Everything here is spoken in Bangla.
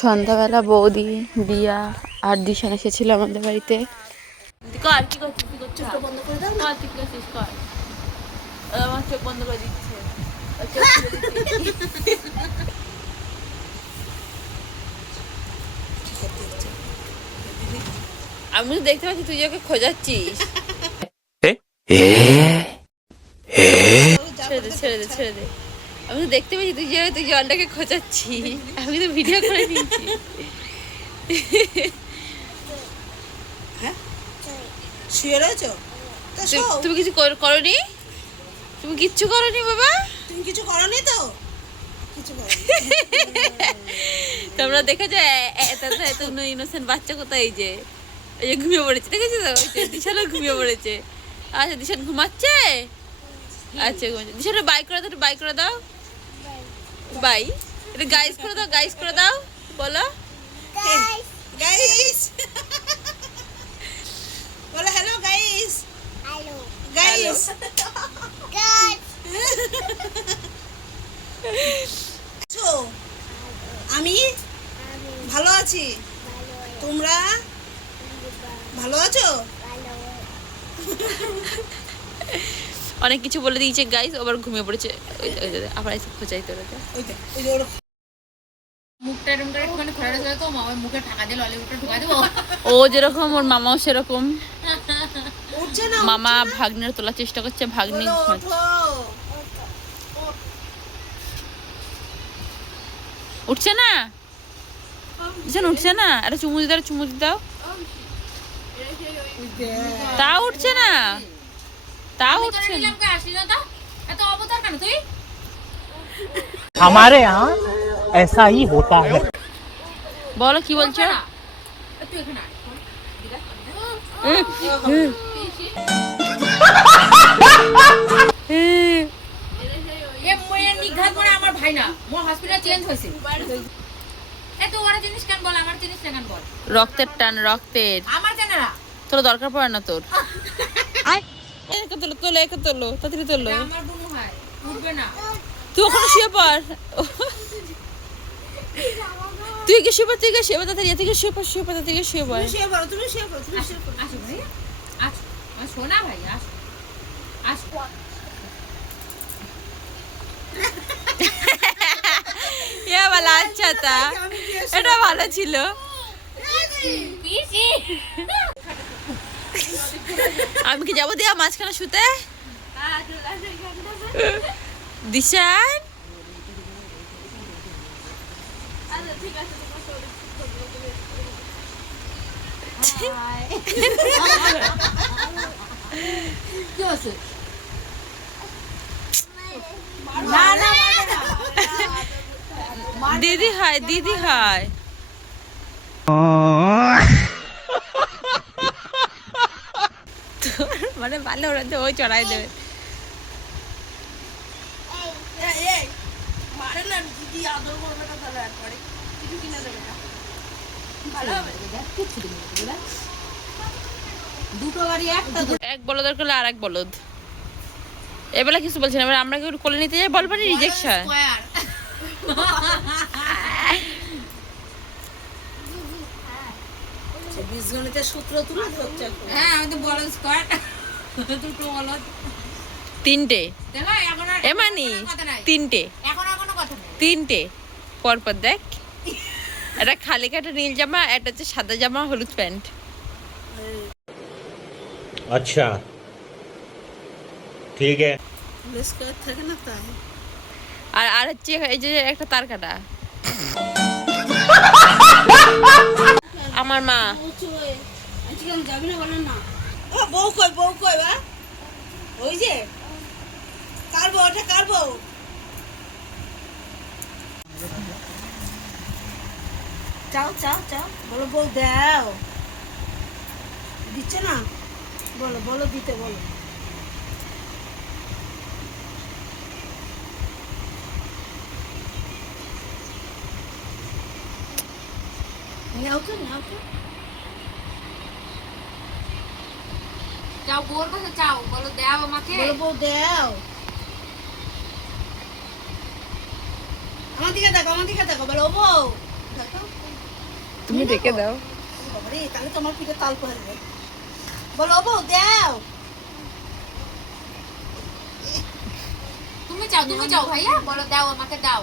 সন্ধ্যাবেলা বৌদি, দিয়া আর দিশান এসেছিল আমাদের বাড়িতে। কর কি করছিস, কি করছিস? বন্ধ করে দাও না, ঠিক করছিস, কর। আমার চোখ বন্ধ করে দিচ্ছে। আমি তো দেখতে পাচ্ছি তুই ওকে খোঁজাচ্ছিস। ছেড়ে দে, ছেড়ে দে, ছেড়ে দে। আমি তো দেখতে পাচ্ছি তুই জলটাকে খোঁজাচ্ছিস। আমি তো ভিডিও করে নিয়েছি। তুমি কিছু করনি? তুমি কিচ্ছু করনি বাবা? তুমি কিছু করনি তো? তোমরা দেখেছো এত ইনোসেন্ট বাচ্চা কোথায়? এই যে ঘুমিয়ে পড়েছে, দেখেছো তো? দিশানও ঘুমিয়ে পড়েছে। আচ্ছা দিশান ঘুমাচ্ছে। আচ্ছা ঘুমাচ্ছে। দিশান বাই করে দাও, একটু বাই করে দাও। বাই, এটা গাইস করে দাও, গাইস করে দাও। বলো গাইস, বলো হ্যালো গাইস। Hello guys. আমি ভালো আছি, তোমরা ভালো আছো? অনেক কিছু বলে দিয়েছে গাইস, আবার ঘুমিয়ে পড়েছে। আবার এসে খোঁজাই তোরা ও যেরকম ওর মামাও সেরকম। মামা ভাগ্নের তোলার চেষ্টা করছে, ভাগ্নি উঠছে না, উঠছে না। আরে চুমু দিতে, চুমু দাও। তা উঠছে না, তা উঠছে না। हमारे यहाँ ऐसा ही होता है। বলো কি বলছো? আমার ভাই না, মোর হসপিটাল চেঞ্জ হয়েছে। এত ওরা জিনিস কেন বল, আমার জিনিস কেন বল? রক্তের টান, রক্তের। আমার জানা না, তোর দরকার পড়ে না তোর। একে তোলো, তোলো, একে তোলো, তাড়াতাড়ি তোলো। আমার বোন হয় উঠবে না। তুই ওখানে শুয়ে পড়। তুই কি শুয়ে পড়, তুই কি শুয়ে পড়, তাড়াতাড়ি তুই কি শুয়ে পড়, শুয়ে পড়, তাড়াতাড়ি শুয়ে পড়। শুয়ে পড়ো, তুমি শুয়ে পড়ো, তুমি শুয়ে পড়ো। আসো ভাই, আসো আমার সোনা ভাই, আসো আসো। এ বালা আচ্ছা তা এটা ভালো ছিল। আমি কি যাবো দিয়া মাঝখানে শুতে? দিশান দিদি হাই, দিদি হাই। মানে ভালো ওরা ওই চড়াই দেবে। এক বলদের করলে আর এক বলদ। এবেলা কিছু বলছেন, এবার আমরা কি কোলে নিতে যাই বলবো না, রিজেকশন। বীজগণিতের সূত্র তুলে ধরছে। হ্যাঁ আমি তো বলদ স্কয়ার, দুটো বলদ, তিনটে দেখো এখন আর এমানি, কথা নাই, তিনটে, এখন আর কোনো কথা নেই। তিনটে পরপর দেখ। এটা খালি কাটা নীল জামা, এটা হচ্ছে সাদা জামা, হলুদ প্যান্ট। अच्छा ठीक है। স্কয়ার থাকে না তাই। আর আর হচ্ছে এই যে একটা তার কাটা। আমার মা যাবি না বলেন না। ও বউ কই, বউ কই বা? ওই যে কার বউ, ওটা কার বউ? চাও চাও চাও, বলো বউ দাও। দিচ্ছে না, বলো বলো দিতে বলো। নাও তো, নাও তো। চাও বোর কাছে চাও, বলো দাও আমাকে, বলো বউ দাও। আমার দিকে দেখো, আমার দিকে দেখো, বলো ও বউ দেখো। তুমি রেখে দাও। বাবারে, তাহলে তোমার পিঠে তাল পারবে। বলো বউ দাও। তুমি চাও ভাইয়া, বলো দাও আমাকে দাও।